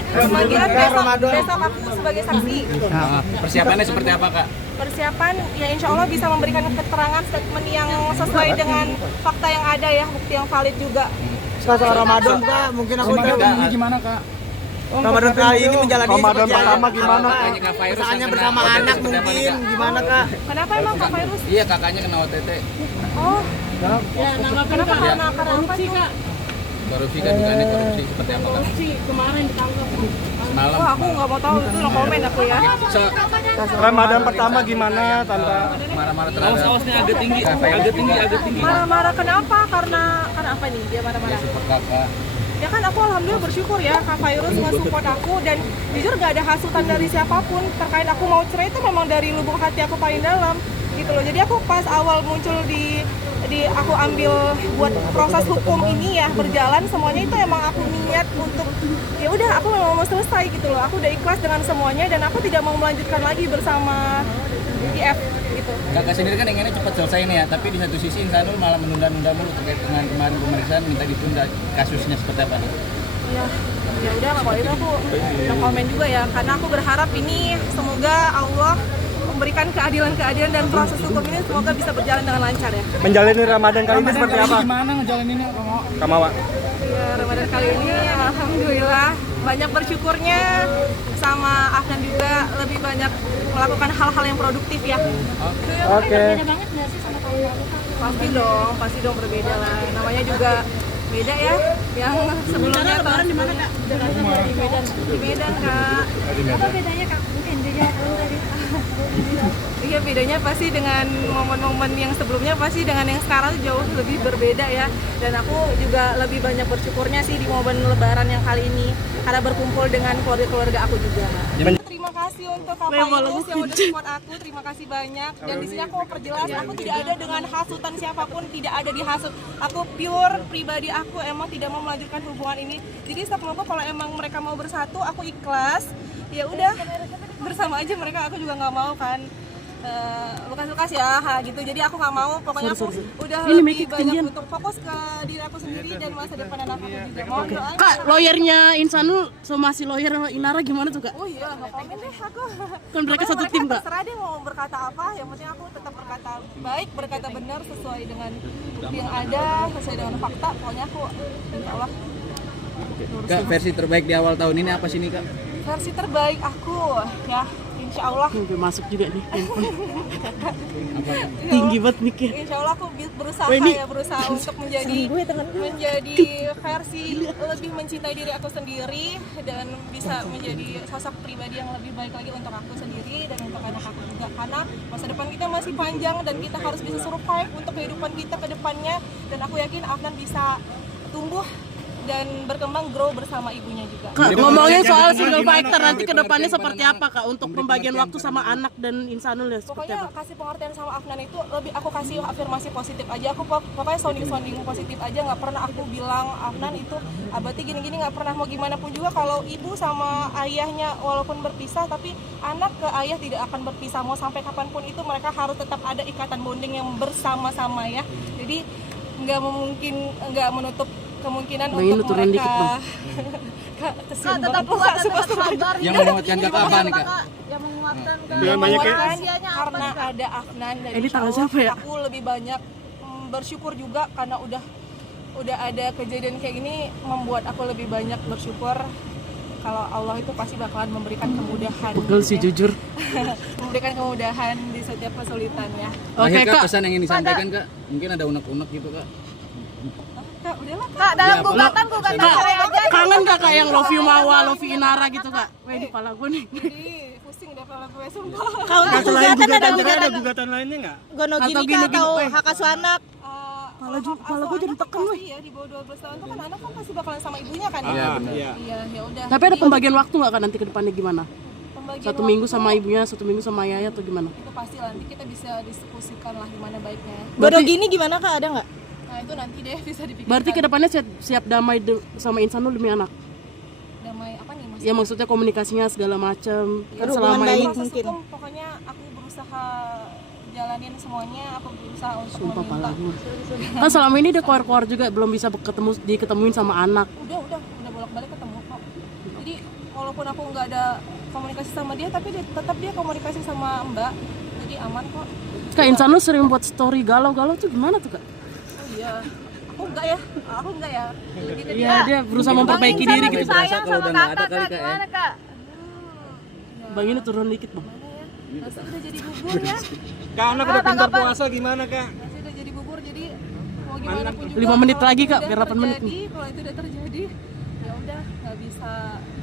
Pemanggilan besok aku sebagai saksi. Persiapannya seperti apa, Kak? Persiapan ya insya Allah bisa memberikan keterangan statement yang sesuai dengan fakta yang ada ya, bukti yang valid juga. Soal Ramadan Kak, mungkin aku Ini gimana, Kak? Ramadan kali ini menjalani Ramadan seperti pertama apa? gimana? Kakaknya Kak Virus Perasaannya kena bersama OTT anak seperti apa nih, mungkin Kak? gimana Kak? Kenapa emang Kak Virus? Iya, kakaknya kena OTT. Oh, kenapa karena apa sih Kak? Korupsi kan juga nih, korupsi seperti apa, Kak? Kemarin ditangkap. Semalam. Oh, aku nggak mau tahu itu, no komen aku ya. Ramadan pertama gimana, Tante? Marah-marah terhadap agak tinggi, agak tinggi. Marah-marah kenapa? Karena apa nih dia marah-marah? Support kakak. Ya kan aku alhamdulillah bersyukur ya Kak Virus nge-support aku dan jujur gak ada hasutan dari siapapun terkait aku mau cerai itu memang dari lubuk hati aku paling dalam gitu loh. Jadi aku pas awal muncul di aku ambil buat proses hukum ini ya berjalan semuanya itu emang aku niat untuk ya udah aku memang mau selesai gitu loh. Aku udah ikhlas dengan semuanya dan aku tidak mau melanjutkan lagi bersama IF gitu. Kakak sendiri kan inginnya cepat selesai nih ya, tapi di satu sisi Insanul malah menunda-nunda mulu terkait dengan kemarin pemeriksaan minta ditunda, kasusnya seperti apa nih? Ya udah kalau itu aku no komen juga ya karena aku berharap ini semoga Allah memberikan keadilan dan proses hukum ini semoga bisa berjalan dengan lancar ya. Menjalani Ramadan kali ini seperti apa? Gimana ngejalaninnya, Kamawa? Ya Ramadan kali ini alhamdulillah banyak bersyukurnya sama Afnan juga lebih banyak melakukan hal-hal yang produktif ya. Oke. Pasti dong berbeda lah. Namanya juga beda ya. Yang sebelumnya lebaran di mana Kak? Di Medan Kak. Apa bedanya Kak? Mungkin dijawab dulu tadi. Iya bedanya pasti dengan momen-momen yang sebelumnya pasti dengan yang sekarang jauh lebih berbeda ya. Dan aku juga lebih banyak bersyukurnya sih di momen lebaran yang kali ini karena berkumpul dengan keluarga aku juga. Terima kasih untuk Kak Virus yang udah support aku, terima kasih banyak. Dan di sini aku mau perjelas, aku tidak ada dengan hasutan siapapun, tidak ada dihasut. Aku pure pribadi aku emang tidak mau melanjutkan hubungan ini. Jadi semoga kalau emang mereka mau bersatu, aku ikhlas. Ya udah bersama aja mereka, aku juga nggak mau kan bekas-bekas ya gitu. Jadi aku nggak mau, pokoknya aku udah lebih banyak untuk fokus ke diri aku sendiri dan masa depan anak aku juga. Mau doain. Kak, lawyernya Insanul sama si lawyer Inara gimana tuh Kak? Oh iya, nggak komen deh aku. Kan mereka satu Mereka tim Kak? terserah deh mau berkata apa, yang penting aku tetap berkata baik, berkata benar sesuai dengan bukti yang ada, sesuai dengan fakta. Pokoknya aku insya Allah Kak, versi terbaik di awal tahun ini apa sih nih, Kak? versi terbaik aku ya insya Allah. Udah masuk juga nih handphone. Tinggi banget mic-nya. Insya Allah aku berusaha berusaha untuk menjadi versi lebih mencintai diri aku sendiri dan bisa menjadi sosok pribadi yang lebih baik lagi untuk aku sendiri dan untuk anak aku juga karena masa depan kita masih panjang dan kita harus bisa survive untuk kehidupan kita ke depannya dan aku yakin Afnan bisa tumbuh dan berkembang grow bersama ibunya juga. Kak, ngomongin soal single fighter nanti ke depannya seperti apa Kak untuk pembagian waktu sama anak dan Insanul ya seperti Pokoknya apa? kasih pengertian sama Afnan itu lebih aku kasih afirmasi positif aja. Aku pokoknya sounding positif aja, nggak pernah aku bilang Afnan itu berarti gini-gini, nggak pernah. Mau gimana pun juga kalau ibu sama ayahnya walaupun berpisah tapi anak ke ayah tidak akan berpisah, mau sampai kapanpun itu mereka harus tetap ada ikatan bonding yang bersama-sama ya. Jadi nggak menutup kemungkinan untuk mereka Tetap kuat, tetap sabar. Yang menguatkan Kakak apa nih, Kak? Yang menguatkan Biar banyak ya. karena ada Afnan dan Ini insya tanggal Allah siapa ya? aku lebih banyak bersyukur juga karena udah ada kejadian kayak gini membuat aku lebih banyak bersyukur kalau Allah itu pasti bakalan memberikan kemudahan. Pegel sih ya. jujur. Memberikan kemudahan di setiap kesulitan ya. Oke Akhir, Kak. pesan yang ingin disampaikan, Kak? Mungkin ada unek-unek gitu, Kak? Kak, udahlah Kak. Kak, dalam Ya, gugatan Kak, kangen gak Kak yang Love You Mawa, Love You Inara gitu Kak? Wah di kepala gue nih. Jadi pusing deh kepala gue sumpah. Kalau Nah, selain gugatan gugatan ada cerai ada gugatan lainnya nggak? Gonogini atau hak asuh anak. Kepala gue jadi tekan loh. Iya, di bawah 12 tahun tuh kan anak kan pasti bakalan sama ibunya kan ya. Iya. Iya, ya udah. Tapi ada pembagian waktu gak Kak nanti ke depannya gimana? Pembagian Satu minggu waktu, sama ibunya, satu minggu sama ayahnya atau gimana? itu pasti lah, nanti kita bisa diskusikan lah gimana baiknya. Gonogini gimana Kak, ada nggak? Nah itu nanti deh bisa dipikirkan. Berarti ke depannya siap damai sama Insanul demi anak? Damai apa nih mas? Ya maksudnya komunikasinya segala macam. Ya, Selama ini proses mungkin. hukum, pokoknya aku berusaha jalanin semuanya, aku berusaha untuk sumpah meminta. pala gue. Kan selama ini dia keluar-keluar juga belum bisa diketemuin sama anak. Udah bolak-balik ketemu kok. Jadi walaupun aku nggak ada komunikasi sama dia, tapi tetap dia komunikasi sama Mbak, jadi aman kok. Kak, Insanul sering buat story galau-galau tuh gimana tuh, Kak? Oh iya, aku enggak ya. Lebih ke Iya, dia berusaha memperbaiki diri gitu. Sayang kalau sama udah nggak ada kakak, kali, Kak. Kak, ya. Gimana, Kak? Bang ini turun dikit, Bang. Nasi udah jadi bubur ya. Kak, anak udah pintar puasa gimana, Kak? Nasi udah jadi bubur, jadi mau gimana pun juga. 5 menit kalau lagi, itu Kak, udah biar 8 menit. terjadi, kalau itu udah terjadi, ya udah nggak bisa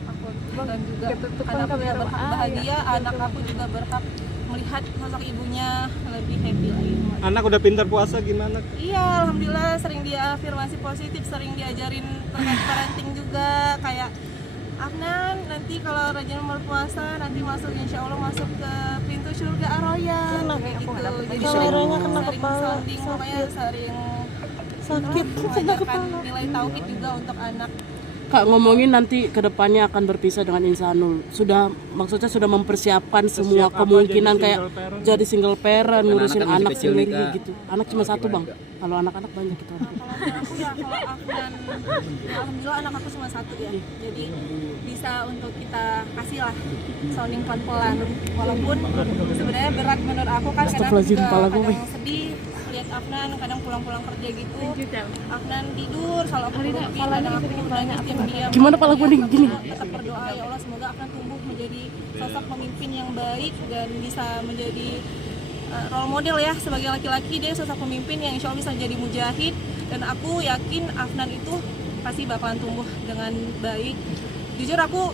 aku lakukan juga. Karena aku juga berhak bahagia, anak aku juga berhak melihat sosok ibunya lebih happy lagi. Anak udah pintar puasa gimana? Iya, alhamdulillah sering dia afirmasi positif, sering diajarin terkait parenting juga, kayak Afnan nanti kalau rajin berpuasa nanti masuk insya Allah masuk ke pintu surga Ar-Rayyan kayak gitu. Jadi sering sounding, pokoknya sering Sakit. mengajarkan nilai tauhid juga untuk anak. Kak, ngomongin nanti kedepannya akan berpisah dengan Insanul. Maksudnya sudah mempersiapkan semua kemungkinan kayak jadi single parent, ngurusin anak kan masih anak kecil nih, sendiri Kak. gitu. Anak cuma satu, Bang. Kalau anak-anak banyak gitu. Kalau aku ya, kalau Afnan, ya alhamdulillah anak aku cuma satu ya. Jadi bisa untuk kita kasih lah sounding pelan-pelan. Walaupun sebenarnya berat menurut aku kan, kadang Astagfirullahaladzim, juga kepala gue. kadang sedih lihat Afnan, kadang pulang-pulang kerja gitu. Afnan tidur, kalau aku mimpi, kadang aku nangis diam-diam. Gimana kepala gue nih, gini? Tetap berdoa ya Allah semoga Afnan tumbuh menjadi sosok pemimpin yang baik dan bisa menjadi role model ya sebagai laki-laki. Dia sosok pemimpin yang insya Allah bisa jadi mujahid, dan aku yakin Afnan itu pasti bakalan tumbuh dengan baik. Jujur aku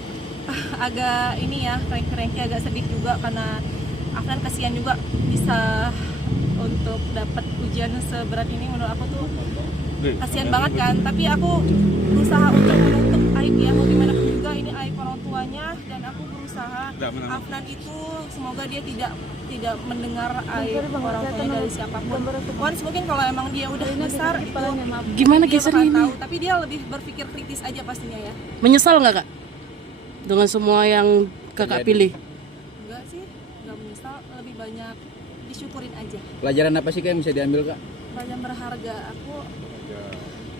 agak ini ya, cranky agak sedih juga karena Afnan kasihan juga bisa untuk dapat ujian seberat ini. Menurut aku tuh kasihan banget kan, tapi aku berusaha untuk menutup aib ya, mau gimana pun juga ini aib orang tuanya, dan aku berusaha Afnan itu semoga dia tidak mendengar aib orang tuanya dari siapapun. Once mungkin kalau emang dia udah besar itu Gimana dia geser bakal ini? tahu, tapi dia lebih berpikir kritis aja pastinya ya. Menyesal nggak, Kak? Dengan semua yang Kakak pilih? Enggak sih, enggak menyesal, lebih banyak disyukurin aja. Pelajaran apa sih Kak yang bisa diambil, Kak? Banyak berharga. Aku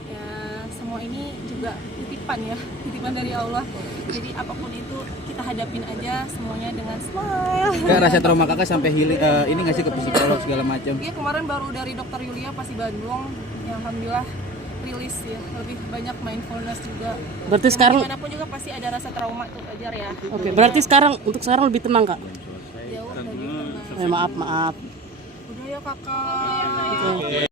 ya semua ini juga titipan dari Allah. Jadi apapun itu kita hadapin aja semuanya dengan smile. Kak, rasa trauma Kakak sampai healing ini ngasih ke psikolog segala macam. Iya, kemarin baru dari dokter Yulia pas di Bandung, yang alhamdulillah rilis ya, lebih banyak mindfulness juga. Berarti sekarang, Dimanapun juga pasti ada rasa trauma tuh, wajar ya. oke, berarti untuk sekarang lebih tenang, Kak? Jauh lebih tenang. Maaf. Udah ya kakak.